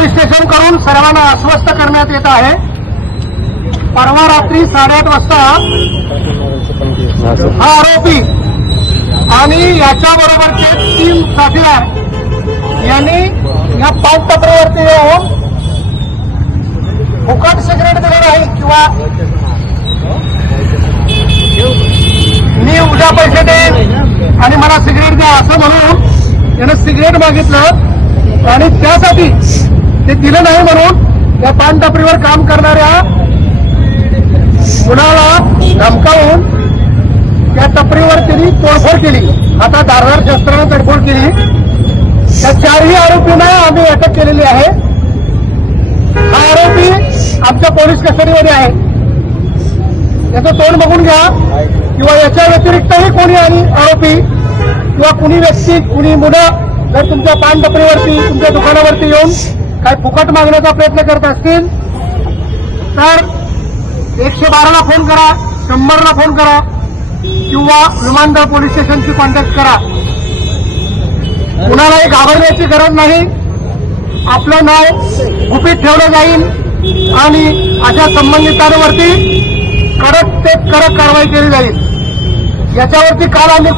Police station करून सर्वांना आश्वस्त करण्यात येत आहे। परवा रात्री 8:30 वाजता हा आरोपी आणि याच्याबरोबरचे 3 साथीदार यांनी या पान टपरीवरती येऊन फुकट सिगरेट दिलं नाही किंवा मी उद्या पैसे देईन आणि मला सिगरेट द्या असं म्हणून त्यानं सिगरेट मागितलं आणि त्यासाठी ते दिलं नाही म्हणून या पान टपरीवर काम करणाऱ्या कुणाला धमकावून त्या टपरीवर त्यांनी तोडफोड केली। आता धारदार शस्त्रानं तोडफोड केली। त्या 4ही आरोपींना आम्ही अटक केलेली आहे। हा आरोपी आमच्या पोलीस कस्टडीमध्ये आहे। याचं तोंड बघून घ्या किंवा याच्या व्यतिरिक्तही कोणी आणि आरोपी किंवा कुणी व्यक्ती कुणी मुलं जर तुमच्या पान टपरीवरती तुमच्या दुकानावरती येऊन काही फुकट मागण्याचा प्रयत्न करत असतील तर 112ला फोन करा, 100ला फोन करा किंवा विमानतळ पोलीस स्टेशनशी कॉन्टॅक्ट करा। कुणालाही घाबरण्याची गरज नाही। आपलं नाव गुपित ठेवलं जाईल आणि अशा संबंधितांवरती कडक ते कडक कारवाई केली जाईल। याच्यावरती काल आम्ही